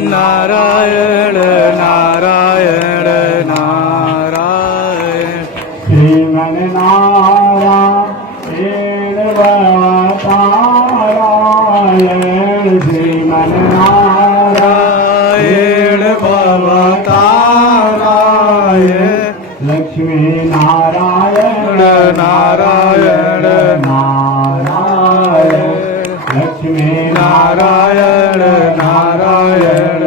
श्रीमन्नारायण नारायण नारायण श्रीमन्नारायण भवतारायण श्रीमन्नारायण भवतारायण लक्ष्मी नारायण नारायण नारायण लक्ष्मी नारायण नारायण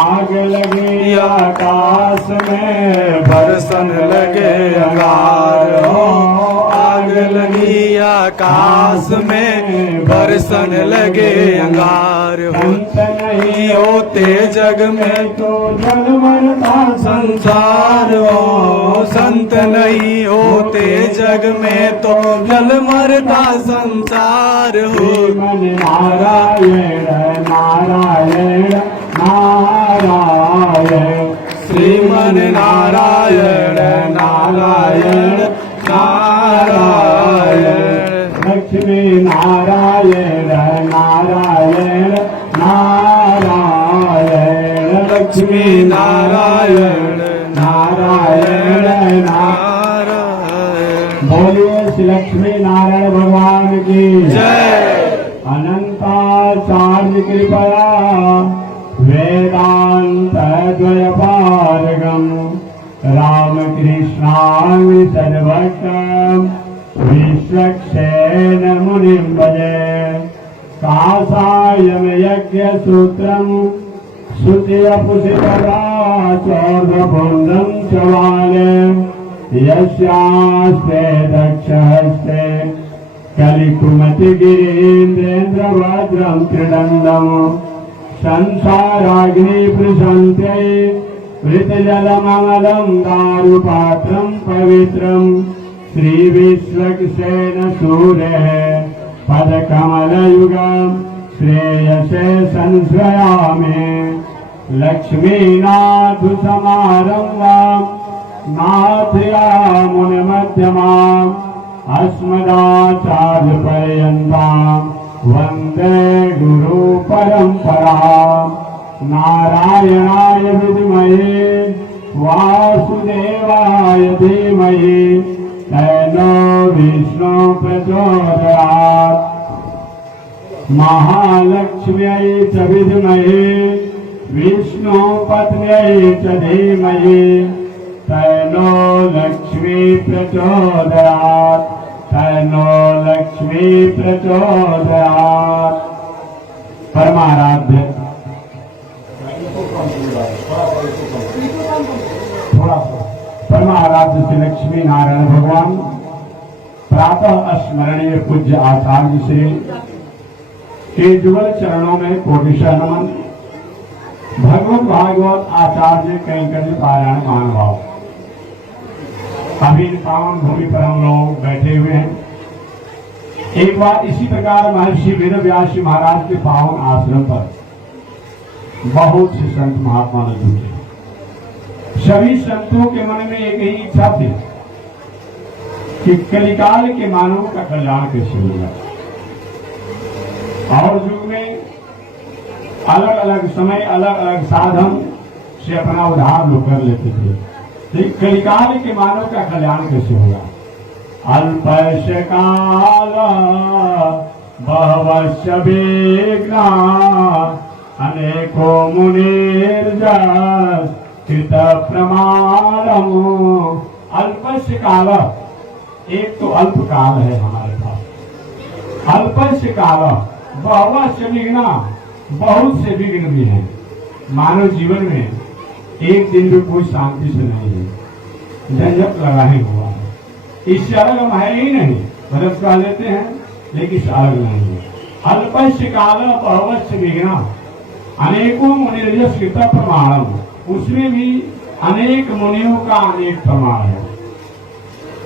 आग लगी आकाश में बरसन लगे अंगार हो आग लगी आकाश में बरसन लगे अंगार हो संत नहीं होते जग में तो जग मरता संसार हो संत नहीं होते जग में तो जल मरता संसार हो नारायण नारायण नारायण श्रीमन नारायण नारायण नारायण लक्ष्मी नारायण नारायण नारायण लक्ष्मी नारायण नारायण नारायण बोलिए श्री लक्ष्मी नारायण भगवान की जय। अनंताचार्य कृपया वेदांत द्वयपारगम रामकृष्णामि सर्वकम् विश्वक्सेन मुनिं भजे काषायं यज्ञसूत्रम् श्रुतियपुषितरा चौर्धपुण्डं च वाले यस्यास्ते दक्षहस्ते कलिकुमतिगिरीन्द्रेन्द्रवज्रं त्रिदण्डम् संसाराग्निपृशन्त्यै मृतजलममलं दारुपात्रं पवित्रं श्रीविश्वक्सेन सूरेः पदकमलयुगं श्रेयसे संश्रयामि लक्ष्मीनाथसमारम्भां नाथयामुनिमध्यमाम् अस्मदाचार्यपर्यन्तां वन्दे गुरुपरम्पराम् नारायणाय विद्महे वासुदेवाय धीमहि तन्नो विष्णु प्रचोदयात् महालक्ष्म्यै च विद्महे विष्णुपत्न्यै च धीमहि तन्नो लक्ष्मी प्रचोदयात् तन्नो लक्ष्मी प्रचोदयात्। परमाराध्य परमाराध्य श्री लक्ष्मी नारायण भगवान प्रातः स्मरणीय पूज्य आचार्य श्री के जुगल चरणों में कोटिशः नमन। भगवत भागवत आचार्य कैंकर्य पारायण महानुभाव अभी पावन भूमि पर हम लोग बैठे हुए हैं। एक बार इसी प्रकार महर्षि वेद व्यास महाराज के पावन आश्रम पर बहुत से संत महात्मा ने जुटे। सभी संतों के मन में एक ही इच्छा थी कि कलिकाल के मानव का कल्याण कैसे होगा। और युग में अलग अलग समय अलग अलग साधन से अपना उद्धार लोग कर लेते थे। कलिकाल के मानव का कल्याण कैसे होगा। अल्पस्य काल बहवस्य विघ्ना अनेको मुनिर्जस कृत प्रमाणम्। अल्पस्य काल एक तो अल्प काल है हमारे पास। अल्पस्य काल बहवस्य विघ्ना बहुत से विघ्न भी हैं। मानव जीवन में एक दिन भी कोई शांति से नहीं है, झंझट लगा ही हुआ है। इससे अलग हम है ही नहीं, मतलब कह लेते हैं लेकिन इससे अलग नहीं है। अल्पस्य काल बहुवस्य विघ्ना अनेकों मुनिरजस कृत प्रमाणम, उसमें भी अनेक मुनियों का अनेक प्रमाण है।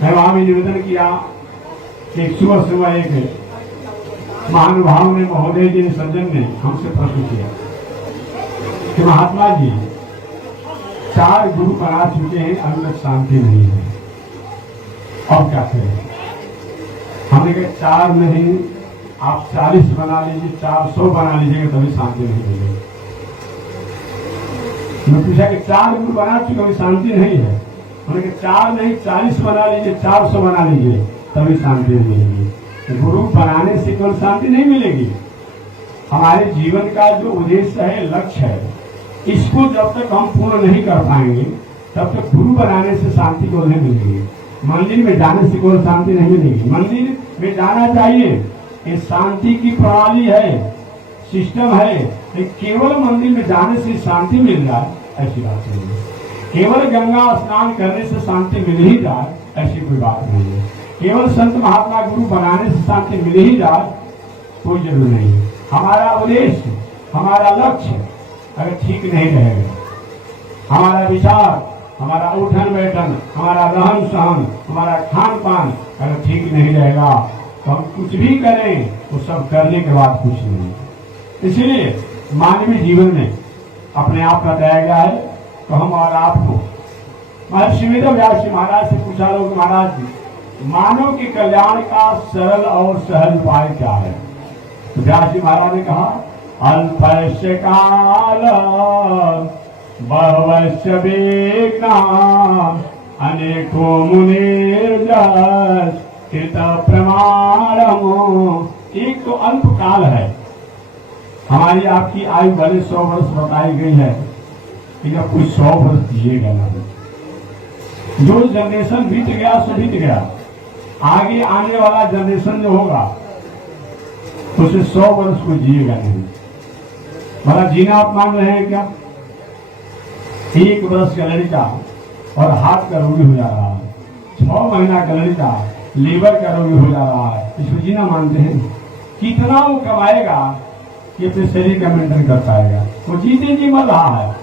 मैं वहां भी निवेदन किया कि सुबह सुबह एक महानुभाव ने, महोदय जी सज्जन ने हमसे प्रश्न किया कि महात्मा जी 4 गुरु बना चुके हैं, अभी तक शांति नहीं है, और क्या करें? हमने कहा 4 नहीं, आप 40 बना लीजिए, 400 बना लीजिएगा, तभी शांति नहीं मिलेगी। मैं पूछा कि 4 गुरु बना चुके, अभी शांति नहीं है। हमने कहा 4 नहीं, 40 बना लीजिए, 400 बना लीजिए, तभी शांति मिलेगी। गुरु बनाने से केवल शांति नहीं मिलेगी, हमारे जीवन का जो उद्देश्य है, लक्ष्य है, इसको जब तक हम पूर्ण नहीं कर पाएंगे तब तक गुरु बनाने से शांति को नहीं मिलेगी। मंदिर में जाने से कोई शांति नहीं मिलेगी। मंदिर में जाना चाहिए, ये शांति की प्रणाली है, सिस्टम है, लेकिन केवल मंदिर में जाने से शांति मिल जाए ऐसी बात नहीं है। केवल गंगा स्नान करने से शांति मिल ही जाए ऐसी कोई बात नहीं है। केवल संत महात्मा गुरु बनाने से शांति मिल ही जाए कोई जरूर नहीं है। हमारा उद्देश्य, हमारा लक्ष्य अगर ठीक नहीं रहेगा, हमारा विचार, हमारा उठन बैठन, हमारा रहन सहन, हमारा खान पान अगर ठीक नहीं रहेगा तो हम कुछ भी करें वो सब करने के बाद कुछ नहीं। इसलिए मानवीय जीवन में अपने आप बताया गया है। तो हम और आपको महर्षि वेद व्यास जी महाराज से पूछा लोग, महाराज जी मानव के कल्याण का सरल और सहज उपाय क्या है? तो व्यास जी महाराज ने कहा, अल्पस्य काल बहुवस्य विघ्ना अनेको मुनिर्जस कृत प्रमाणमो। एक तो अल्प काल है, हमारी आपकी आयु भले 100 वर्ष बताई गई है, लेकिन अब कुछ 100 वर्ष जिएगा नहीं। जो जनरेशन बीत गया सो बीत गया, आगे आने वाला जनरेशन जो होगा उसे 100 वर्ष को जिएगा नहीं। मतलब जीना आप मान रहे हैं क्या? 1 वर्ष का लड़का और हाथ का रोगी हो जा रहा है, 6 महीना का लड़का लीवर का रोगी हो जा रहा है, इसको जीना मानते हैं? कितना वो कमाएगा कि अपने शरीर का मेंटेन कर पाएगा? वो जीते जी मर रहा है।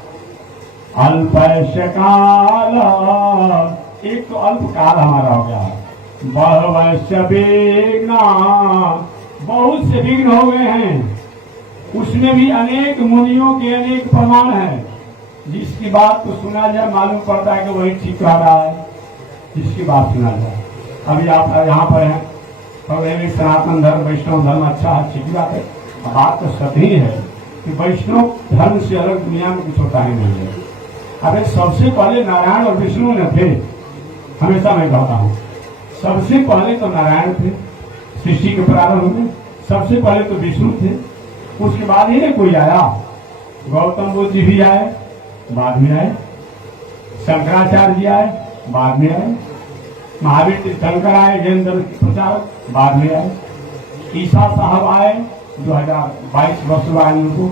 अल्पस्य काल, एक तो अल्प काल हमारा हो गया, बहुवस्य विघ्ना, बहुत से विघ्न हो गए हैं, उसमें भी अनेक मुनियों के अनेक प्रमाण हैं। जिसकी बात को सुना जाए मालूम पड़ता है कि वही ठीक रह रहा है, जिसकी बात सुना जाए। अभी आप यहाँ पर हैं और सनातन धर्म, वैष्णव धर्म अच्छा है, अच्छी बात है, बात तो सही है कि वैष्णव धर्म से अलग दुनिया में कुछ होता ही नहीं है। अबे सबसे पहले नारायण और विष्णु ने थे, हमेशा मैं कहता हूँ, सबसे पहले तो नारायण थे सृष्टि के प्रारंभ में, सबसे पहले तो विष्णु थे, उसके बाद ही ना कोई आया। गौतम बुद्ध जी भी आए, बाद में आए, शंकराचार्य जी आए, बाद में आए, महावीर तीर्थंकर आए, जैन धर्म के प्रचारक, बाद में आए, ईसा साहब आए 2022 वर्ष हुआ उनको,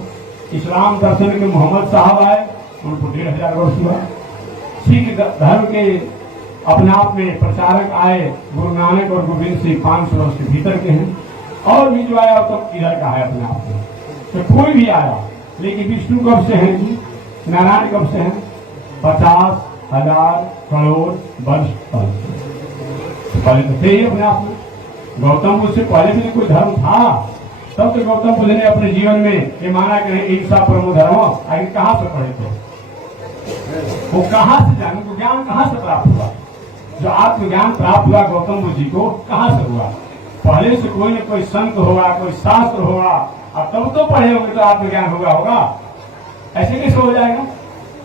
इस्लाम दर्शन के मोहम्मद साहब आए, उनको 1500 वर्ष हुआ, सिख धर्म के अपने आप में प्रचारक आए गुरु नानक और गोविंद सिंह 500 वर्ष के भीतर के हैं, और भी जो आया तो इधर का है अपने आप में, तो कोई भी आया। लेकिन विष्णु कब से है जी, नारायण कब से है? 50,000 करोड़ वर्ष पहले तो थे ही अपने आप में। गौतम बुद्ध से पहले भी कोई धर्म था, तब तो गौतम बुद्ध ने अपने जीवन में ये माना कि हिंसा परमो धर्म, आगे कहाँ से पढ़े थे? वो कहाँ से जाने को ज्ञान कहाँ से प्राप्त हुआ? जो आत्मज्ञान प्राप्त हुआ गौतम बुद्ध जी को, कहाँ से हुआ? पहले से कोई न कोई संत होगा, कोई शास्त्र होगा, अब तब तो पढ़े होंगे तो आत्मज्ञान होगा। ऐसे कैसे हो जाएगा?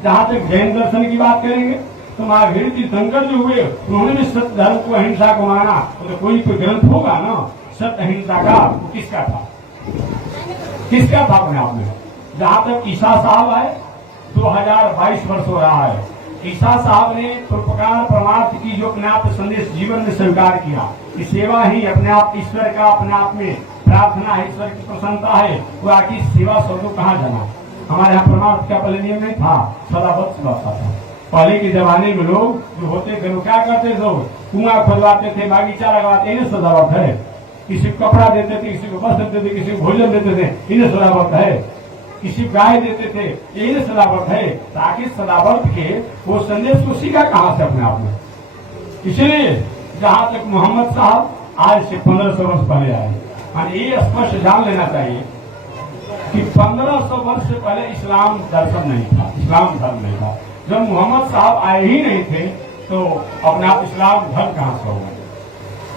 जहां तक जैन दर्शन की बात करेंगे तो महावीर तीर्थंकर जो हुए उन्होंने भी सत्य धर्म को, अहिंसा को माना, तो कोई ग्रंथ होगा ना सत्य अहिंसा का, वो किसका था? किसका था अपने आप में? जहां तक ईसा साहब आए 2022 वर्ष हो रहा है, ईसा साहब ने परोपकार परमार्थ की जो अपने आप संदेश जीवन में स्वीकार किया कि सेवा ही अपने आप ईश्वर का अपने आप में प्रार्थना है, ईश्वर की प्रसन्नता है, वो आखिर सेवा शब्दों कहाँ जाना? हमारे यहाँ परमार्थ का पहले नियम नहीं था, सदावत था, पहले के जमाने में लोग जो होते थे वो क्या करते थे, कुआं खुदवाते थे, बागीचा लगवाते, इन्हें सजावट है। किसी को कपड़ा देते थे, किसी को वस्त्र देते थे, किसी को भोजन देते थे, इन्हें सजावट है। किसी गाय देते थे, इन्हें सजावट है। ताकि सजावट के वो संदेश को सीखा कहां से अपने आप में। इसलिए जहां तक मोहम्मद साहब आज से 1500 वर्ष पहले आए, और ये स्पष्ट जान लेना चाहिए कि 1500 वर्ष से पहले इस्लाम दर्शन नहीं था, इस्लाम धर्म नहीं था। जब मोहम्मद साहब आए ही नहीं थे तो अपने आप इस्लाम धर्म कहां से होगा।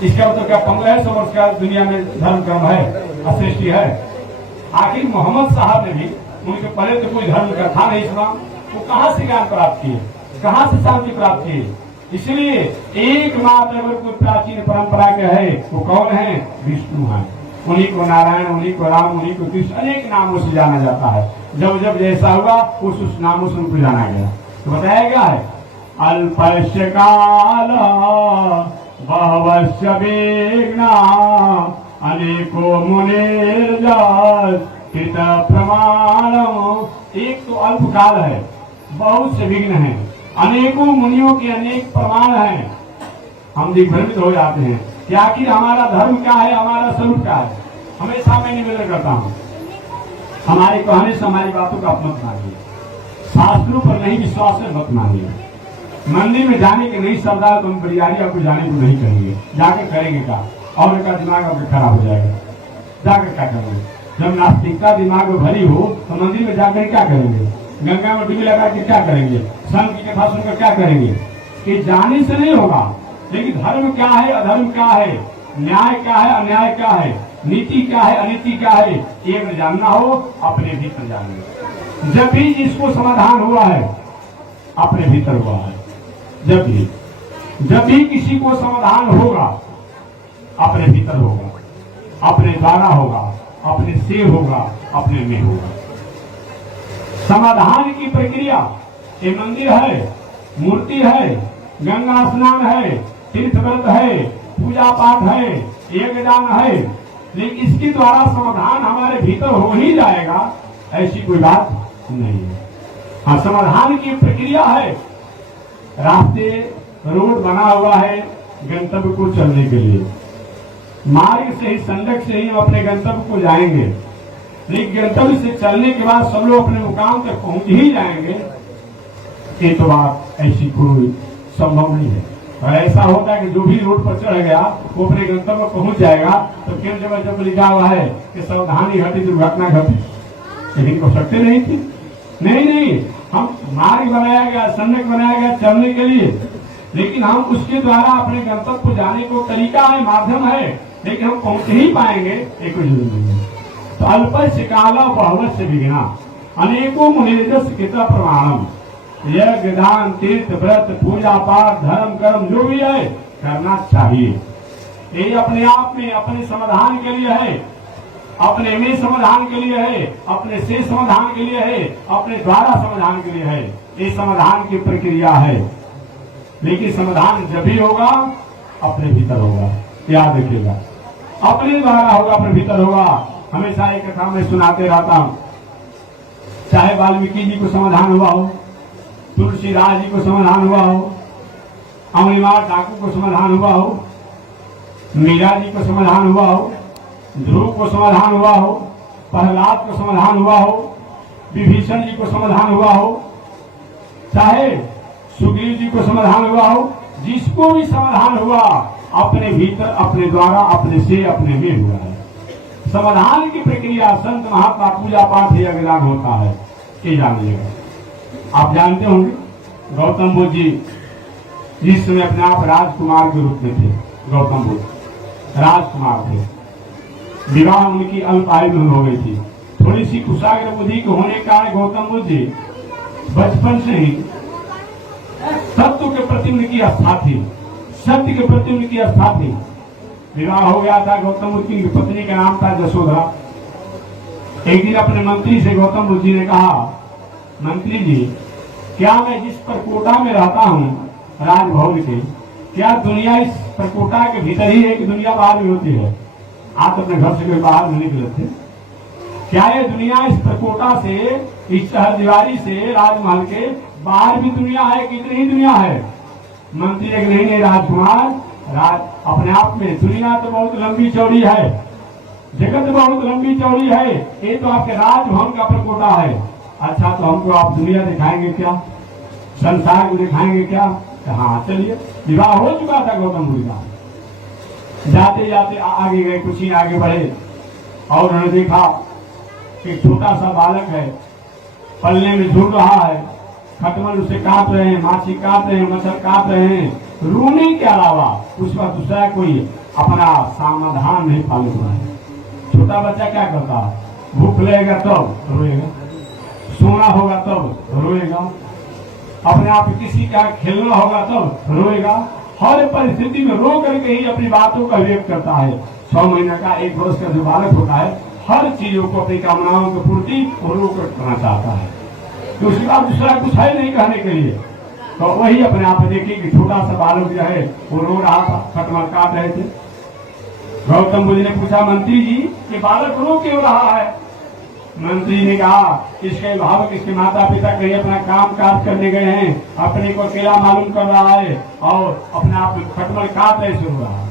इसका मतलब क्या 1500 वर्ष का दुनिया में धर्म क्रम है, सृष्टि है। आखिर मोहम्मद साहब ने भी, उनके पहले तो कोई धर्म का था नहीं इस्लाम, वो कहां से ज्ञान प्राप्त किए, कहां से शांति प्राप्त किए। इसलिए एकमात्र अगर कोई प्राचीन परंपरा के है वो कौन है, विष्णु है। उन्हीं को नारायण, उन्हीं को राम, उन्हीं को कृष्ण, अनेक नामों से जाना जाता है। जब जब जैसा हुआ उस नामों से उनको जाना गया। तो बताया गया है अल्पस्य काल बहवस्य विघ्ना अनेको मुनिर्जात प्रमाणम। एक तो अल्प काल है, बहुत से विघ्न है, अनेकों मुनियों के अनेक प्रमाण हैं। हम दिग्भ्रमित हो जाते हैं कि आखिर हमारा धर्म क्या है, हमारा स्वरूप क्या है। हमेशा मैं निवेदन करता हूँ, हमारे कहने से हमारी बातों का आप मत मानिए, शास्त्रों पर नहीं विश्वास है मत मानिए। मंदिर में जाने के नहीं सरदार तुम बरियारी आपको जाने को नहीं करेंगे, जाकर करेंगे क्या, और का दिमाग आपका खराब हो जाएगा। जाकर क्या करेंगे, जब नास्तिकता दिमाग में भरी हो तो मंदिर में जाकर क्या करेंगे, गंगा में डुबकी लगा के क्या करेंगे, संत की कथा सुनकर क्या करेंगे। कि जाने से नहीं होगा, लेकिन धर्म क्या है, अधर्म क्या है, न्याय क्या है, अन्याय क्या है, नीति क्या है, अनीति क्या है, ये अगर जानना हो अपने भीतर जानिए। जब भी इसको समाधान हुआ है अपने भीतर हुआ है। जब भी किसी को समाधान होगा अपने भीतर होगा, अपने द्वारा होगा, अपने से होगा, अपने में होगा। समाधान की प्रक्रिया ये मंदिर है, मूर्ति है, गंगा स्नान है, तीर्थ व्रत है, पूजा पाठ है, यज्ञदान है, लेकिन इसके द्वारा समाधान हमारे भीतर हो ही जाएगा ऐसी कोई बात नहीं है। हाँ, समाधान की प्रक्रिया है। रास्ते रोड बना हुआ है गंतव्य को चलने के लिए, मार्ग से ही, सड़क से ही हम अपने गंतव्य को जाएंगे, लेकिन गंतव्य से चलने के बाद सब लोग अपने मुकाम तक पहुंच ही जाएंगे, ये तो बात ऐसी कोई संभव नहीं है। और ऐसा होता है कि जो भी रोड पर चढ़ गया वो अपने गंतव्य में पहुंच जाएगा, तो फिर जब लिखा हुआ है कि सावधानी घटी दुर्घटना घटी, लेकिन हो सकते नहीं थी। नहीं, हम मार्ग बनाया गया, सड़क बनाया गया चलने के लिए, लेकिन हम उसके द्वारा अपने गंतव्य को जाने को तरीका है, माध्यम है, लेकिन हम पहुंच ही पाएंगे ये कोई जरूरी नहीं है। तो अल्पस्य काला बहुवस्य विघ्ना अनेकों मुनिर्जस कृता प्रमाणम। यज्ञ दान तीर्थ व्रत पूजा पाठ धर्म कर्म जो भी है करना चाहिए। ये अपने आप में अपने समाधान के लिए है, अपने में समाधान के लिए है, अपने से समाधान के लिए है, अपने द्वारा समाधान के लिए है। ये समाधान की प्रक्रिया है, लेकिन समाधान जब भी होगा अपने भीतर होगा। याद रखिएगा, अपने द्वारा होगा, अपने भीतर होगा। हमेशा एक कथा में सुनाते रहता हूं, चाहे वाल्मीकि जी को समाधान हुआ हो, तुलसीदास जी को समाधान हुआ हो, अमृतमाल ठाकुर को समाधान हुआ हो, मीरा जी को समाधान हुआ हो, ध्रुव को समाधान हुआ हो, प्रहलाद को समाधान हुआ हो, विभीषण जी को समाधान हुआ हो, चाहे सुग्रीव जी को समाधान हुआ हो, जिसको भी समाधान हुआ अपने भीतर, अपने द्वारा, अपने से, अपने में हुआ है। समाधान की प्रक्रिया संत महात्मा पूजा पाठ यज्ञदान होता है, ये जानिएगा। आप जानते होंगे गौतम बुद्ध जी जिस समय अपने आप राजकुमार के रूप में थे, गौतम बुद्ध राजकुमार थे, विवाह उनकी अल्प आयु में हो गई थी। थोड़ी सी कुशाग्र बुद्धि के होने के कारण गौतम बुद्ध जी बचपन से ही तत्व के प्रति उनकी आस्था थी, सत्य के प्रति उनकी आस्था थी। विवाह हो गया था गौतम बुद्ध की पत्नी का नाम था यशोधरा। एक दिन अपने मंत्री से गौतम बुद्ध जी ने कहा, मंत्री जी, क्या मैं जिस प्रकोटा में रहता हूँ राजभवन के, क्या दुनिया इस प्रकोटा के भीतर ही है कि दुनिया बाहर भी होती है? आप अपने घर से कोई बाहर नहीं निकले थे क्या? ये दुनिया इस प्रकोटा से, इस चहरदीवारी से, राजमहल के बाहर भी दुनिया है, कितनी ही दुनिया है। मंत्री एक नहीं राजकुमार, अपने आप में दुनिया तो बहुत लंबी चौड़ी है, जगत बहुत लंबी चौड़ी है। ये तो आपके राजभवन का प्रकोटा है। अच्छा, तो हमको आप दुनिया दिखाएंगे क्या, संसार को दिखाएंगे क्या? हाँ चलिए। विवाह हो चुका था गौतम बुद्ध का। जाते जाते आगे गए, कुछ ही आगे बढ़े और उन्होंने देखा कि छोटा सा बालक है, पल्ले में झूल रहा है, खटमल उसे काट रहे हैं, माछी काट रहे हैं, मच्छर काट रहे हैं। रोने के अलावा उसका दूसरा कोई अपना समाधान नहीं पालू हुआ है। छोटा बच्चा क्या करता है? भूख लगेगा तब रोएगा, सोना होगा तब रोएगा, अपने आप किसी का खेलना होगा तब रोएगा। हर परिस्थिति में रो करके ही अपनी बातों का व्यक्त करता है। 6 महीने का 1 वर्ष का जो बालक होता है, हर चीजों को, अपनी कामनाओं की पूर्ति रो कर करना चाहता है। तो उसके बाद दूसरा कुछ है नहीं कहने के लिए। तो वही अपने आप देखिए कि छोटा सा बालक जो है वो रो रहा था, खटमल काट रहे थे। गौतम बुद्ध ने पूछा, मंत्री जी ये बालक रो क्यों रहा है? मंत्री ने कहा, इसके अभिभावक, इसके माता पिता कहीं अपना काम काज करने गए हैं, अपने को अकेला मालूम कर रहा है और अपने आप खटमल काट रहे शुरू रहा।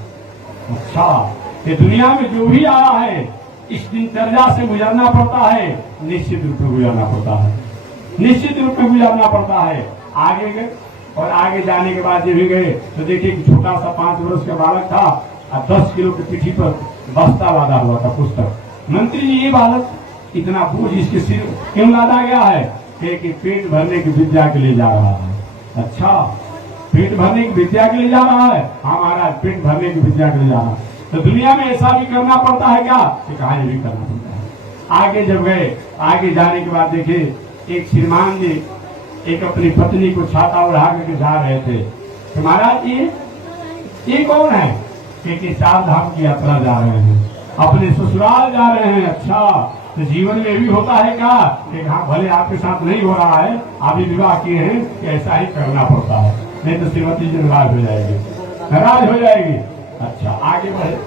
अच्छा, ये दुनिया में जो भी आया है इस दिनचर्या से गुजरना पड़ता है, निश्चित रूप में गुजरना पड़ता है, निश्चित रूप में गुजरना पड़ता है। आगे गए और आगे जाने के बाद जब भी गए तो देखिए कि छोटा सा 5 वर्ष का बालक था और 10 किलो की पीठी पर बस्ता लादा हुआ था, पुस्तक। मंत्री जी ये बालक इतना बोझ इसके सिर क्यों लादा गया है? कि पेट भरने की विद्या के लिए जा रहा है। अच्छा, पेट भरने की विद्या के लिए जा रहा है? हाँ महाराज, पेट भरने की विद्या के लिए जा रहा है। तो दुनिया में ऐसा भी करना पड़ता है क्या? कहा ये भी करना पड़ता है। आगे जब गए, आगे जाने के बाद देखे एक श्रीमान जी एक अपनी पत्नी को छाता उड़ा करके जा रहे थे। तो महाराज ये कौन है? कि 4 धाम की यात्रा जा रहे हैं, अपने ससुराल जा रहे हैं। अच्छा, तो जीवन में भी होता है क्या कि हाँ भले आपके साथ नहीं हो रहा है, आप विवाह किए हैं, कि ऐसा ही करना पड़ता है, नहीं तो श्रीमती जी नाराज हो जाएगी, नाराज हो जाएगी। अच्छा, आगे बढ़े,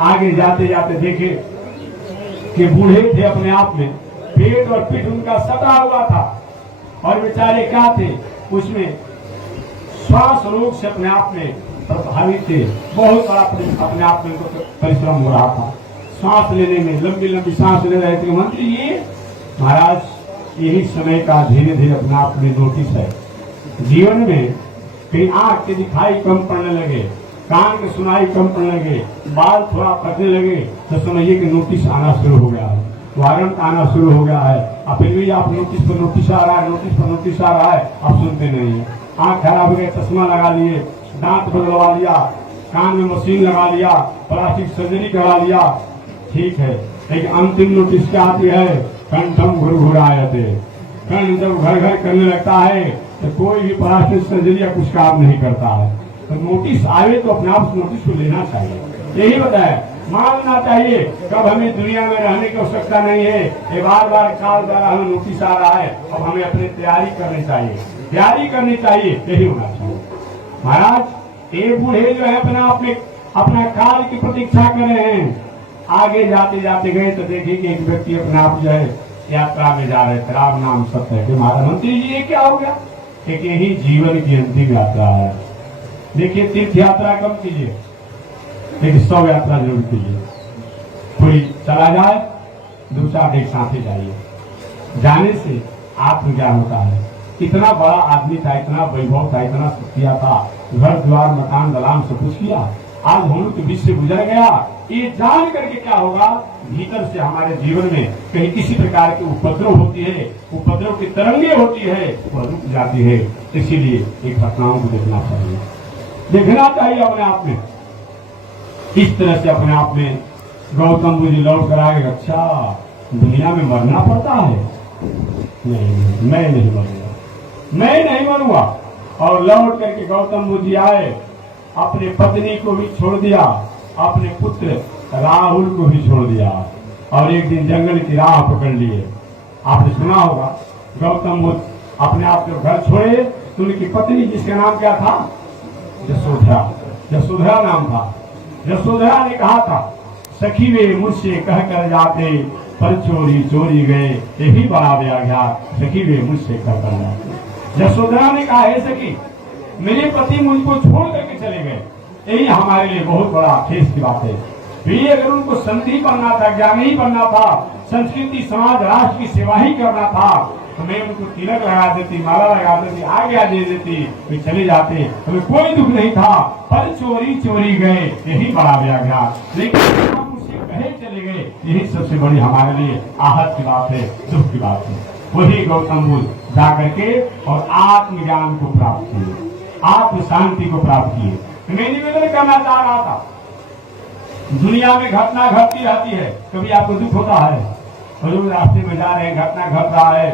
आगे जाते जाते देखे कि बूढ़े थे, अपने आप में पेट और पीठ उनका सटा हुआ था और बेचारे क्या थे, उसमें श्वास रोग से अपने आप में प्रभावित थे। बहुत बड़ा अपने आप में उनको परिश्रम हो रहा था, सांस लेने में लंबी लंबी सांस ले रहे थे। मंत्री ये महाराज यही समय का धीरे धीरे अपने आप में नोटिस है। जीवन में कहीं आंख के दिखाई कम पड़ने लगे, कान की सुनाई कम पड़ने लगे, बाल थोड़ा फटने लगे, तो समझिए कि नोटिस आना शुरू हो गया है, वारंट आना शुरू हो गया है। अब फिर भी आप नोटिस पर नोटिस आ रहा है, नोटिस पर नोटिस आ रहा है, आप सुनते नहीं है। आंख खराब हो गई, चश्मा लगा लिए, दांत बदलवा लिया, कान में मशीन लगा लिया, प्लास्टिक सर्जरी करा लिया, ठीक है। लेकिन अंतिम नोटिस क्या आती है? कंठम घुरघुरायते। कंठ जब घर घर करने लगता है तो कोई भी प्लास्टिक सर्जरी या कुछ काम नहीं करता है। तो नोटिस आवे तो अपने आप नोटिस को लेना चाहिए, यही बताया, मानना चाहिए। कब हमें दुनिया में रहने की आवश्यकता नहीं है, ये बार बार काल द्वारा हमें नोटिस आ रहा है, अब हमें अपनी तैयारी करनी चाहिए, तैयारी करनी चाहिए, यही होना चाहिए। महाराज ये बूढ़े जो है अपने आप में अपना काल की प्रतीक्षा कर रहे हैं। आगे जाते जाते गए तो देखिए कि एक व्यक्ति अपने आप जो है यात्रा में जा रहे थे, राम नाम सत्य है कि महाराज मंत्री जी ये क्या हो गया? एक यही जीवन की अंतिम यात्रा है। देखिए तीर्थ यात्रा कम कीजिए, लेकिन 100 यात्रा जरूर कीजिए। कोई चला जाए, 2-4 एक साथ ही जाइए। जाने से आत्मज्ञान होता है। इतना बड़ा आदमी था, इतना वैभव था, इतना शक्तिया था, घर द्वार मकान दलान सब कुछ किया, आज हम लोग के बीच से गुजर गया। ये जान करके क्या होगा, भीतर से हमारे जीवन में कहीं किसी प्रकार की उपद्रव होती है, उपद्रव की तरंगे होती है, वह रुक जाती है। इसीलिए एक घटनाओं को देखना चाहिए, देखना चाहिए अपने आप में। इस तरह से अपने आप में गौतम बुद्ध लौट कर आए। अच्छा, दुनिया में मरना पड़ता है? नहीं, मैं नहीं मरूंगा, मैं नहीं मरूंगा। और लौट करके गौतम बुद्ध आए, अपने पत्नी को भी छोड़ दिया, अपने पुत्र राहुल को भी छोड़ दिया और एक दिन जंगल की राह पकड़ लिए। आपने सुना होगा गौतम बुद्ध अपने आप को घर छोड़े तो उनकी पत्नी, जिसका नाम क्या था? यशोधरा, यशोधरा नाम था। यशोधरा ने कहा था, सखी वे मुझसे कह कर जाते, पर चोरी चोरी गए, यही बड़ा व्याघ्या, सखी वे मुझसे कह कर जाते। यशोधरा ने कहा, हे सखी, मेरे पति मुझको छोड़ करके चले गए, यही हमारे लिए बहुत बड़ा खेस की बात है। भी अगर उनको संधि बनना था, ज्ञानी बनना था, संस्कृति समाज राष्ट्र की सेवा ही करना था, तो मैं उनको तिलक लगा देती, माला लगा देती, आज्ञा दे देती, वे चले जाते, हमें कोई दुख नहीं था। पर चोरी चोरी गए, यही बड़ा व्याघ्या। लेकिन हम उससे कहे चले गए, यही सबसे बड़ी हमारे लिए आहत की बात है, दुख की बात है। वही गौतम बुद्ध जाकर के और आत्मज्ञान को प्राप्त किए, आत्म शांति को प्राप्त किए। मैं निवेदन करना चाह रहा था, दुनिया में घटना घटती रहती है, कभी आपको दुख होता है? रोज रास्ते में जा रहे हैं, घटना घट रहा है,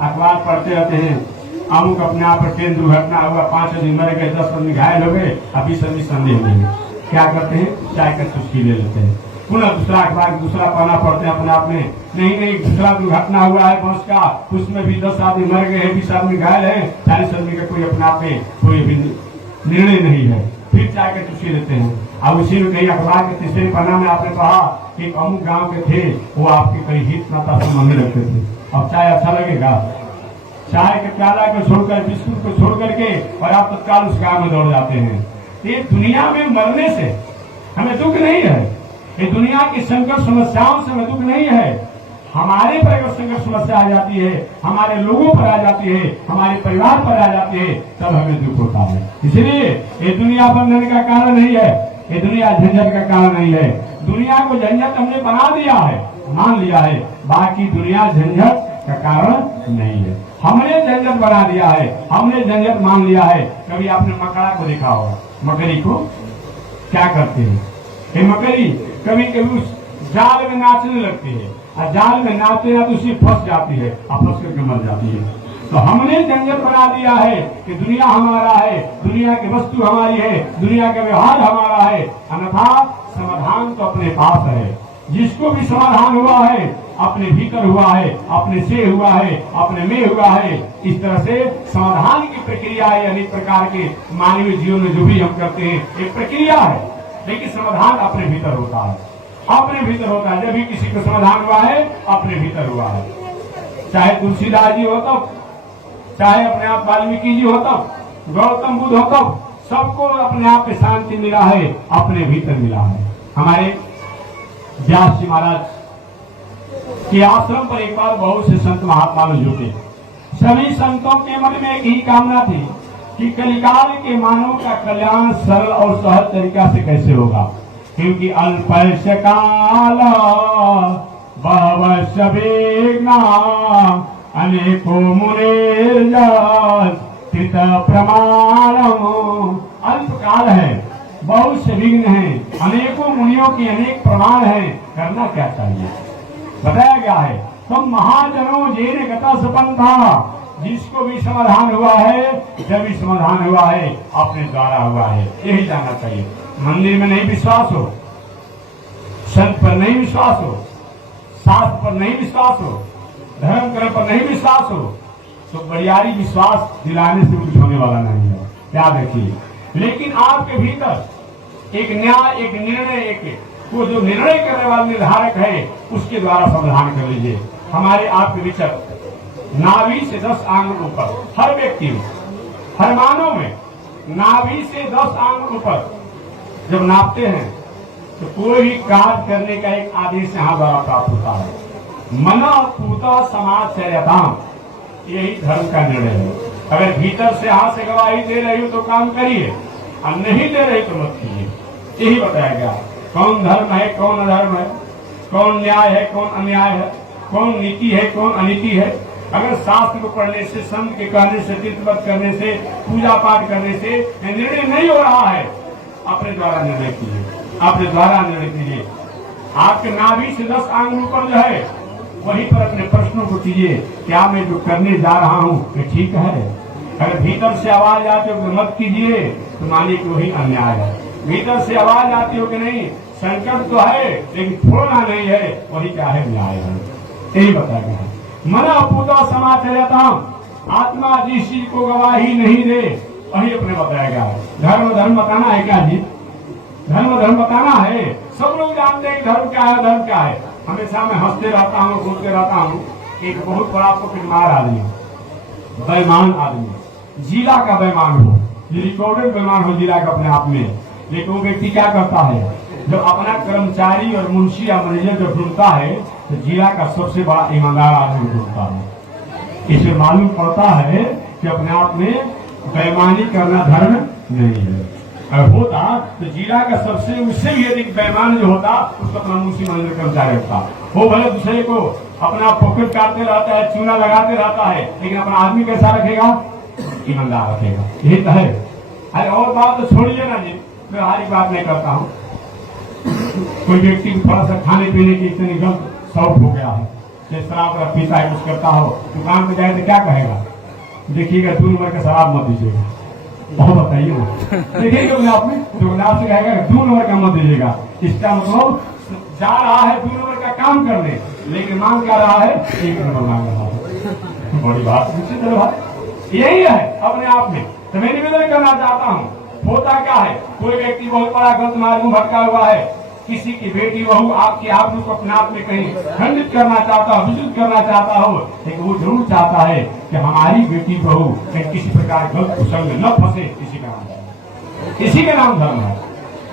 अखबार पढ़ते रहते हैं, अमुक अपने आप पर ट्रेन दुर्घटना हुआ, 5 आदमी मर गए, 10 आदमी घायल हो गए, अभी सभी संदेह नहीं है। क्या करते हैं? चाय का चुस्की ले लेते हैं, पुनः दूसरा अखबार दूसरा पढ़ना पड़ते हैं अपने आप में। नहीं, दूसरा दुर्घटना हुआ है बस का, उसमें भी 10 आदमी मर गए हैं, 20 आदमी घायल है, 40 आदमी का कोई अपने आप में कोई भी निर्णय नहीं है। फिर चाय का चुस्की लेते हैं। अब उसी में कहीं अखबार के तीसरे पन्ना में आपने कहा कि अमुक गांव के थे, वो आपके कहीं हित नाता संबंध रखते थे। अब चाय अच्छा लगेगा? चाय के प्याला को छोड़कर, बिस्कुट को छोड़ करके और आप तत्काल उस गांव में दौड़ जाते हैं। ये दुनिया में मरने से हमें दुख नहीं है, ये दुनिया की संकट समस्याओं से हमें दुख नहीं है। हमारे पर अगर संकट समस्या आ जाती है, हमारे लोगों पर आ जाती है, हमारे परिवार पर आ जाती है, तब हमें दुख होता है। इसलिए ये दुनिया बंधन का कारण नहीं है, ये दुनिया झंझट का कारण नहीं है। दुनिया को झंझट हमने बना दिया है, मान लिया है, बाकी दुनिया झंझट का कारण नहीं है। हमने झंझट बना दिया है, हमने झंझट मान लिया है। कभी आपने मकड़ा को देखा होगा, मकड़ी को क्या करते हैं? ये मकड़ी कभी कभी उस जाल में नाचने लगती है, और जाल में नाचते ना तो उसी फंस जाती है, और फंस करके मर जाती है। तो हमने झंझट बना दिया है कि दुनिया हमारा है, दुनिया की वस्तु हमारी है, दुनिया का व्यवहार हमारा है। अन्यथा समाधान तो अपने पास है। जिसको भी समाधान हुआ है अपने भीतर हुआ है, अपने से हुआ है, अपने में हुआ है। इस तरह से समाधान की प्रक्रिया है। अनेक प्रकार के मानवीय जीवन में जो भी हम करते हैं एक प्रक्रिया है, लेकिन समाधान अपने भीतर होता है, अपने भीतर होता है। जब भी किसी को समाधान हुआ है अपने भीतर हुआ है। चाहे तुलसीदास जी हो तब, चाहे अपने आप वाल्मीकि जी हो तब, गौतम बुद्ध हो तब, सबको अपने आप में शांति मिला है, अपने भीतर मिला है। हमारे व्यास जी महाराज के आश्रम पर एक बार बहुत से संत महात्मा लोग जुटे। सभी संतों के मन में एक ही कामना थी कि कलिकाल के मानव का कल्याण सरल और सहज तरीका से कैसे होगा, क्योंकि अल्पस्य काल भवस्य विघ्ना अनेको मुनिर्जात कृत प्रमाणम। अल्प काल है, बहुत से विघ्न है, अनेकों मुनियों की अनेक प्रमाण है, करना क्या चाहिए? बताया गया है, तुम महाजनों जेन गता सपंथा, जिसको भी समाधान हुआ है, जब भी समाधान हुआ है अपने द्वारा हुआ है, यही जानना चाहिए। मंदिर में नहीं विश्वास हो, संत पर नहीं विश्वास हो, शास्त्र पर नहीं विश्वास हो, धर्म कर्म पर नहीं विश्वास हो, तो बड़ियारी विश्वास दिलाने से कुछ होने वाला नहीं है, याद रखिए। लेकिन आपके भीतर एक न्याय, एक निर्णय, एक वो जो निर्णय करने वाला निर्धारक है, उसके द्वारा समाधान कर लीजिए। हमारे आपके विचार नाभि से 10 आंगुल ऊपर, हर व्यक्ति में, हर मानव में नाभि से 10 आंगुल ऊपर जब नापते हैं तो कोई भी कार्य करने का एक आदेश यहाँ द्वारा प्राप्त होता है। मना पूता समाज चर्याताम, यही धर्म का निर्णय है। अगर भीतर से हाथ से गवाही दे रही हो तो काम करिए, और नहीं दे रही तो मत कीजिए। यही बताया गया कौन धर्म है, कौन अधर्म है, कौन न्याय है, कौन अन्याय है, कौन नीति है, कौन अनीति है। अगर शास्त्र को पढ़ने से, संत के कहने से, तीर्थवत करने से, पूजा पाठ करने से निर्णय नहीं हो रहा है, अपने द्वारा निर्णय कीजिए, अपने द्वारा निर्णय कीजिए। आपके नाभि से 10 आंगुल ऊपर जो है वहीं पर अपने प्रश्नों को कीजिए, क्या मैं जो करने जा रहा हूँ ये ठीक है? अगर भीतर से आवाज आती हो कि मत कीजिए तो मानिए कि वही अन्याय है। भीतर से आवाज आती हो कि नहीं संकट तो है लेकिन छोड़ना नहीं है, वही क्या है? न्याय है। यही बताया गया है। मना पूता समाचर्यता, आत्मा जिस चीज को गवाही नहीं दे वही अपने बताया गया है। धर्म बताना है क्या जी? धर्म बताना है। सब लोग जानते हैं धर्म क्या है, धर्म क्या है। हमेशा मैं हंसते रहता हूँ, घूमते रहता हूँ। एक बहुत बड़ा आपको फिर मार आदमी बेईमान आदमी, जिला का बेईमान हो, ये रिकॉर्डेड बेईमान हो जिला का अपने आप में। लेकिन वो व्यक्ति क्या करता है, जब अपना कर्मचारी और मुंशी या मैनेजर जब ढूंढता है तो जिला का सबसे बड़ा ईमानदार आदमी ढूंढता है। इसे मालूम पड़ता है कि अपने आप में बेईमानी करना धर्म नहीं है। अगर होता तो जिला का सबसे उससे भी अधिक बेईमान जो होता उसको अपना मुंशी मैनेजर कर्मचारी होता। वो भले दूसरे को अपना पॉकेट काटते रहता है, चूना लगाते रहता है, लेकिन अपना आदमी कैसा रखेगा, ईमानदार रखेगा। यही तो है। अरे और बात तो छोड़िए ना जी, व्यवहारिक बात नहीं करता हूँ। कोई व्यक्ति को थोड़ा सा खाने पीने की इतनी गलत शौक हो गया है, जैसे शराब का पीता है, कुछ करता हो, दुकान पे जाए तो क्या कहेगा, देखिएगा 2 नंबर का शराब मत दीजिएगा। बहुत बताइए वो देखिएगा आपने दुकानदार से कहेगा 2 नंबर का मत दीजिएगा। इसका मतलब जा रहा है 2 नंबर का काम करने, लेकिन मांग क्या रहा है, 1 नंबर मांग रहा है। बड़ी बात यही है अपने आप में। तो मैं निवेदन करना चाहता हूँ, होता क्या है, कोई व्यक्ति बहुत बड़ा गलत मार्ग में भटका हुआ है, किसी की बेटी बहू आपकी आबरू को अपने आप में कहीं खंडित करना चाहता हो, विचलित करना चाहता हो, लेकिन वो जरूर चाहता है कि हमारी बेटी बहू किसी प्रकार गलत कुशल में न फंसे। इसी का नाम धर्म है।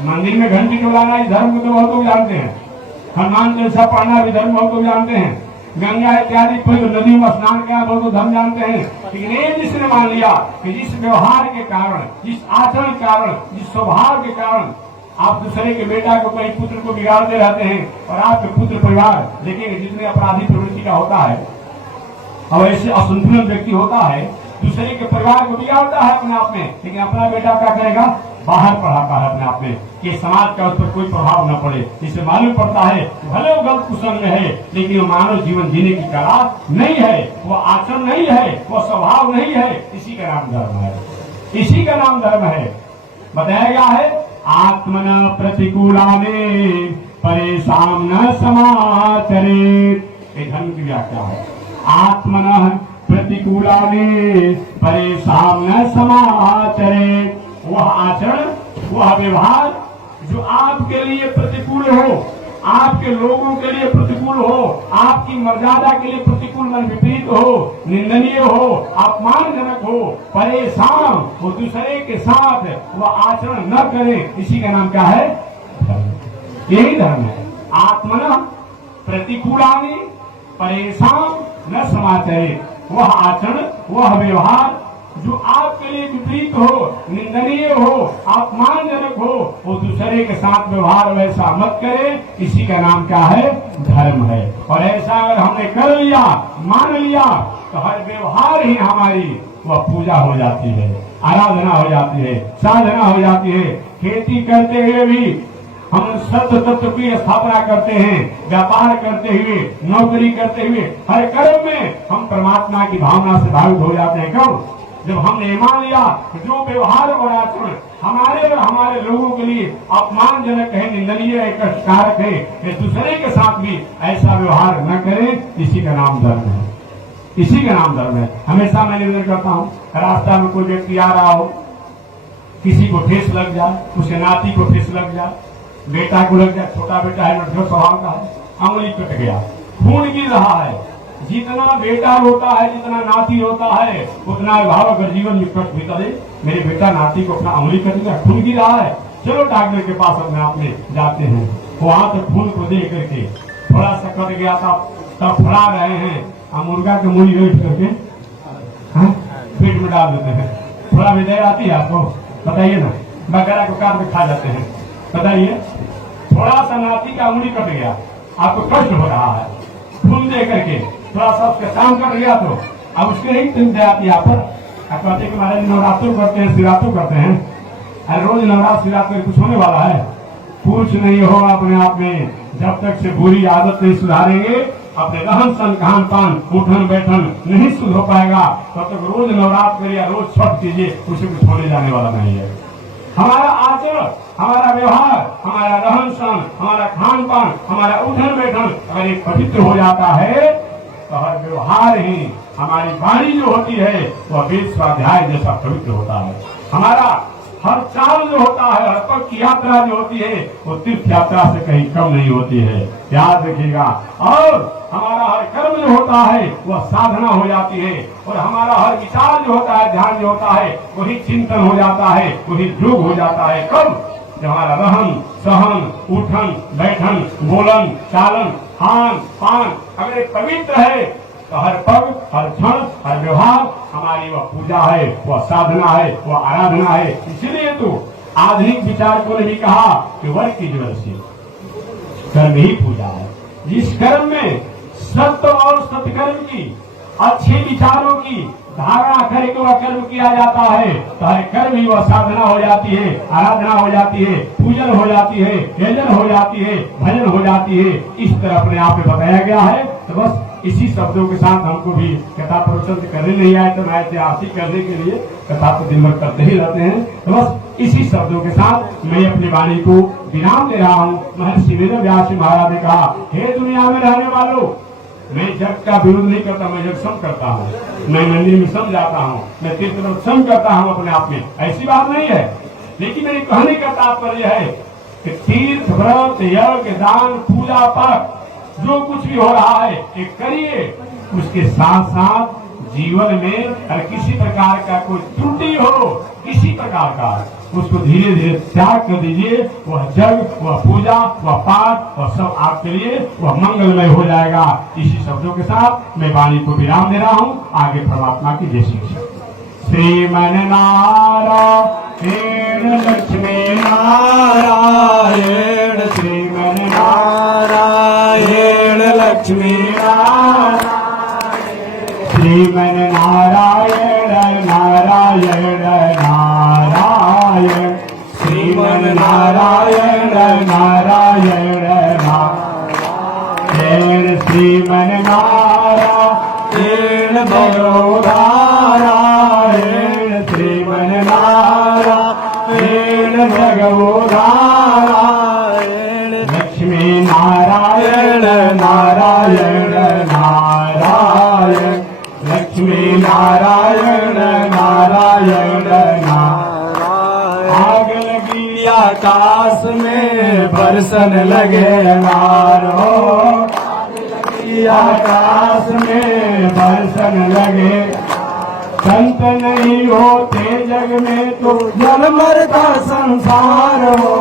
मंदिर में घंटी डुलाना इस धर्म को तो बहुत लोग जानते हैं, हनुमान चालीसा पढ़ना भी धर्म बहुत लोग जानते हैं, गंगा इत्यादि कोई नदी में स्नान किया बहुत लोग धर्म जानते हैं। लेकिन ये जिसने मान लिया कि जिस व्यवहार के कारण, जिस आचरण के कारण, जिस स्वभाव के कारण आप दूसरे के बेटा को, कहीं पुत्र को बिगाड़ते रहते हैं, और आपके पुत्र परिवार देखेंगे जितने अपराधी प्रवृत्ति का होता है, और ऐसे असंतुलन व्यक्ति होता है, दूसरे के परिवार को बिगाड़ता है अपने आप में, लेकिन अपना बेटा क्या करेगा, बाहर पढ़ाता है अपने आप में, कि समाज का उस पर कोई प्रभाव न पड़े। इससे मालूम पड़ता है भले वो गलत कुशल में है, लेकिन वो मानव जीवन जीने की कला नहीं है, वो आचरण नहीं है, वो स्वभाव नहीं है। इसी का नाम धर्म है, इसी का नाम धर्म है। बताया गया है, आत्मन प्रतिकूलाने परेशान न समाचरेत। ये धर्म की व्याख्या है। आत्मन प्रतिकूलाने परेशान न समाचरेत। वह आचरण, वह व्यवहार जो आपके लिए प्रतिकूल हो, आपके लोगों के लिए प्रतिकूल हो, आपकी मर्यादा के लिए प्रतिकूल मन विपरीत हो, निंदनीय हो, अपमानजनक हो, परेशान हो, दूसरे के साथ वह आचरण न करे, इसी का नाम क्या है, धर्म। यही धर्म है। आत्मन प्रतिकूलानि परेशान न समाचरे। वह आचरण, वह व्यवहार जो आपके लिए विपरीत हो, निंदनीय हो, अपमानजनक हो, वो दूसरे के साथ व्यवहार वैसा मत करे। इसी का नाम क्या है, धर्म है। और ऐसा अगर हमने कर लिया, मान लिया, तो हर व्यवहार ही हमारी वह पूजा हो जाती है, आराधना हो जाती है, साधना हो जाती है। खेती करते हुए भी हम सत्य तत्व की स्थापना करते हैं, व्यापार करते हुए, नौकरी करते हुए, हर कर्म में हम परमात्मा की भावना से भावित हो जाते हैं। कब, जब हमने मान लिया जो व्यवहार और आचरण हमारे और हमारे लोगों के लिए अपमानजनक है, निंदनीय है, कष्टकारक है, ये दूसरे के साथ भी ऐसा व्यवहार न करें। इसी का नाम धर्म है, इसी का नाम धर्म है। हमेशा मैं निवेदन करता हूँ, रास्ता में कोई व्यक्ति आ रहा हो, किसी को ठेस लग जाए, उसके नाती को ठेस लग जाए, बेटा को लग जाए, छोटा बेटा है, मध्य स्वभाव का है, अंगुली कट गया, खून गिर रहा है, जितना बेटा रोता है, जितना नाती रोता है, उतना भाव अगर जीवन में कष्ट भी करे, मेरे बेटा नाती को अपना अंगुली कट गया, खून गिर रहा है, चलो डॉक्टर के पास अपने आप में जाते हैं। वहां तो खून को देख करके थोड़ा सा कट गया था, तब फड़ा रहे हैं, मुर्गा के मूली वेट करके पेट में डाल देते हैं। थोड़ा भी देर आती है आपको, बताइए ना, बकरा को काट के खा जाते हैं। बताइए, थोड़ा सा नाती का अंगुली कट गया, आपको कष्ट हो रहा है, खून दे करके थोड़ा सा उसके काम कर लिया, तो अब उसके नहीं तुम दे आती यहाँ पर। आप कहते कि महाराज नवरात्र करते हैं, शिवरात्रि करते हैं, अरे रोज नवरात्र शिवरात्रि कुछ होने वाला है, कुछ नहीं हो अपने आप में। जब तक से बुरी आदत नहीं सुधारेंगे, अपने रहन सहन, खान पान, उठन बैठन नहीं शुद्ध हो पाएगा, तब तक रोज नवरात्र करिए, रोज छठ कीजिए, उसे कुछ होने जाने वाला नहीं है। हमारा आचरण, हमारा व्यवहार, हमारा रहन सहन, हमारा खान पान, हमारा उठन बैठन अगर एक पवित्र हो जाता है, तो हर व्यवहार ही, हमारी वाणी जो होती है वह वेद स्वाध्याय जैसा पवित्र होता है। हमारा हर चाल जो होता है, हर पग की यात्रा जो होती है, वो तीर्थ यात्रा से कहीं कम नहीं होती है, याद रखिएगा। और हमारा हर कर्म जो होता है वह साधना हो जाती है, और हमारा हर विचार जो होता है, ध्यान जो होता है, वही चिंतन हो जाता है, वही योग हो जाता है। कब? जब हमारा रहन सहन, उठन बैठन, बोलन चालन, खान पान अगर पवित्र है, तो हर पग, हर क्षण, हर व्यवहार हमारी वह पूजा है, वह साधना है, वह आराधना है। इसलिए तो आधुनिक विचारकों ने भी कहा कि वर्ग की जरूरत से कर्म ही पूजा है। जिस कर्म में सत्य और सत्कर्म की, अच्छे विचारों की धारणा करके वह कर्म किया जाता है, तो हर कर्म ही वह साधना हो जाती है, आराधना हो जाती है, पूजन हो जाती है, यजन हो जाती है, भजन हो जाती है। इस तरह अपने आप में बताया गया है। तो बस इसी शब्दों के साथ हमको भी कथा प्रवचन करने नहीं आए, तो मैं ऐतिहासिक करने के लिए कथा तो दिन भर करते ही रहते हैं। तो बस इसी शब्दों के साथ मैं अपनी वाणी को विराम दे रहा हूँ। महर्षि वेद व्यास महाराज ने कहा, हे दुनिया में रहने वालों, मैं जग का विरोध नहीं करता, मैं जग सम करता हूँ, मैं मंदिर में सम जाता हूँ, मैं तीर्थ में सम करता हूँ अपने आप में, ऐसी बात नहीं है। लेकिन मेरे कहने का तात्पर्य है कि तीर्थ व्रत यज्ञ दान पूजा पाठ जो कुछ भी हो रहा है ये करिए, उसके साथ साथ जीवन में अगर किसी प्रकार का कोई त्रुटि हो, किसी प्रकार का, उसको धीरे धीरे त्याग कर दीजिए। वह जग, वह पूजा, वह पाठ, वह सब आपके लिए वह मंगलमय हो जाएगा। इसी शब्दों के साथ मैं वाणी को विराम दे रहा हूँ। आगे परमात्मा की जय शिक्षा। श्रीमन नारायण लक्ष्मी नारायण, श्रीमन नारायण लक्ष्मी नारायण, श्रीमन नारायण नारायण नारायण, श्रीमन नारायण नारायण नारायण, श्रीमन नारायण भगवोधारायण, श्रीमन नारायण भगवोधारायण, लक्ष्मी नारायण नारायण नारायण, लक्ष्मी नारायण नारायण नारायण, आग लगी आकाश में बरसन लगे नारो, आकाश में बरसन लगे, संत नहीं होते जग में तो जल मरता संसार हो,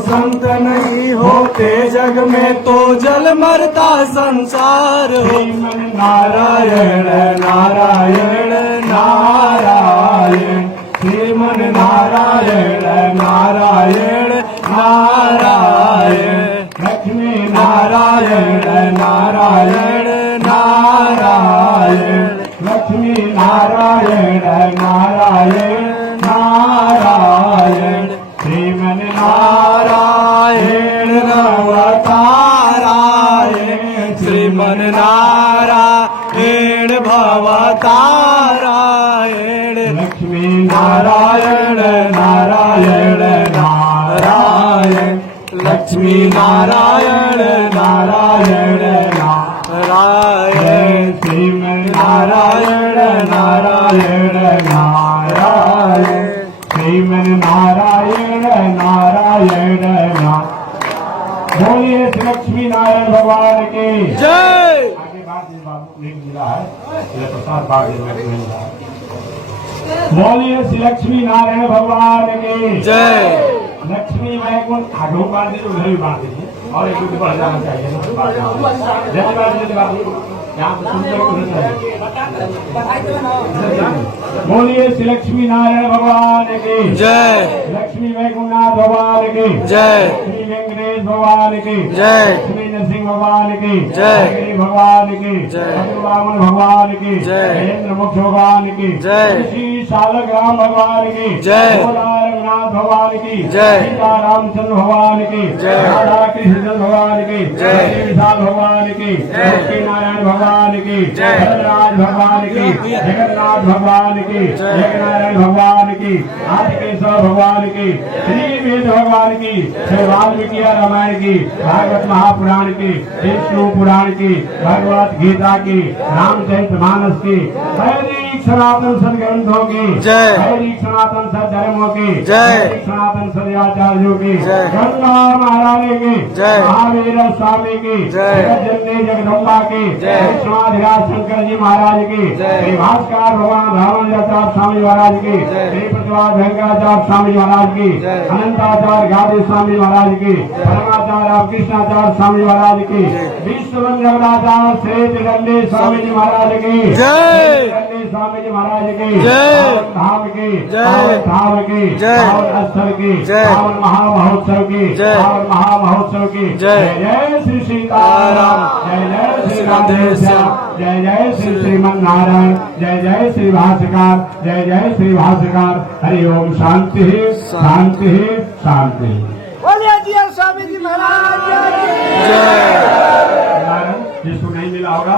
संत नहीं होते जग में तो जल मरता संसार हो, श्रीमन नारायण नारायण नारायण, श्रीमन नारायण नारायण नारायण, लक्ष्मी नारायण नारायण नारायण, लक्ष्मी नारायण नारायण नारायण, श्रीमन नारायण भवतारायण, श्रीमन नारायण भवतारायण, लक्ष्मी नारायण नारायण नारायण, लक्ष्मी नारायण नारायण नारायण, श्रीमन नारायण नारायण नारायण, श्रीमन नारायण नारायण नारायण। बोलिए श्री लक्ष्मी नारायण भगवान की जय। आगे बात नहीं मिला है, प्रसाद बाग मिला है। बोलिए श्री लक्ष्मी नारायण भगवान की जय। लक्ष्मी वैकुंठ आगे बांध दीजिए, उधर भी बांध दीजिए, और एक दूसरे बढ़ जाना चाहिए। बोलिए श्री लक्ष्मी नारायण भगवान की जय। लक्ष्मी वैकुंठनाथ भगवान की जय। श्री वेंकटेश भगवान की जय। श्री नरसिंह भगवान की जय। भगवान की जय। वामन भगवान की जय। महेंद्र मुख्य भगवान की जय। श्री शालग्राम भगवान की जय। रघुनाथ भगवान की जय। सीता रामचंद्र भगवान की जय। राधा कृष्ण भगवान की जय। विशाल भगवान की जय। नारायण भगवान की जय। राज भगवान की, जगन्नाथ भगवान की, जगनारायण भगवान की, आदिकेश्वर भगवान की, श्री वेद भगवान की, श्री वाल्मीकि रामायण की, भागवत महापुराण की, विष्णु पुराण की, भगवत गीता की, रामचरितमानस की, हरे वैदिक सनातन सदग्रंथों की जय। वैदिक सनातन सद्धर्मों की जय। वैदिक सनातन सदाचार्यों की जय। गंगा महारानी की जय। महावीर स्वामी की जय। जगज्जननी जगदम्बा की जय। विश्वनाधिराज शंकर जी महाराज की जय। श्री भास्कर भगवान रामानुजाचार्य स्वामी महाराज की जय। श्री प्रतिभा भयंकराचार्य स्वामी महाराज की जय। अनंताचार्य गादी स्वामी महाराज की परमाचार्य रामकृष्णाचार्य स्वामी महाराज की विश्ववंदनाचार्य श्री त्रिदंडी स्वामी जी महाराज की जय। त्रिदंडी स्वामी जी महाराज की जय। पावन धाम की जय। पावन धाम की जय। पावन स्थल की जय। पावन महामहोत्सव की जय। पावन महामहोत्सव की जय। जय श्री सीताराम जय जय श्री राधेश्याम जय जय श्री श्रीमन नारायण जय जय श्री भास्कर जय जय श्री भास्कर हरि ओम शांति शांति शांति बोलिए जी स्वामी जी महाराज की। जय। जिसको नहीं मिला होगा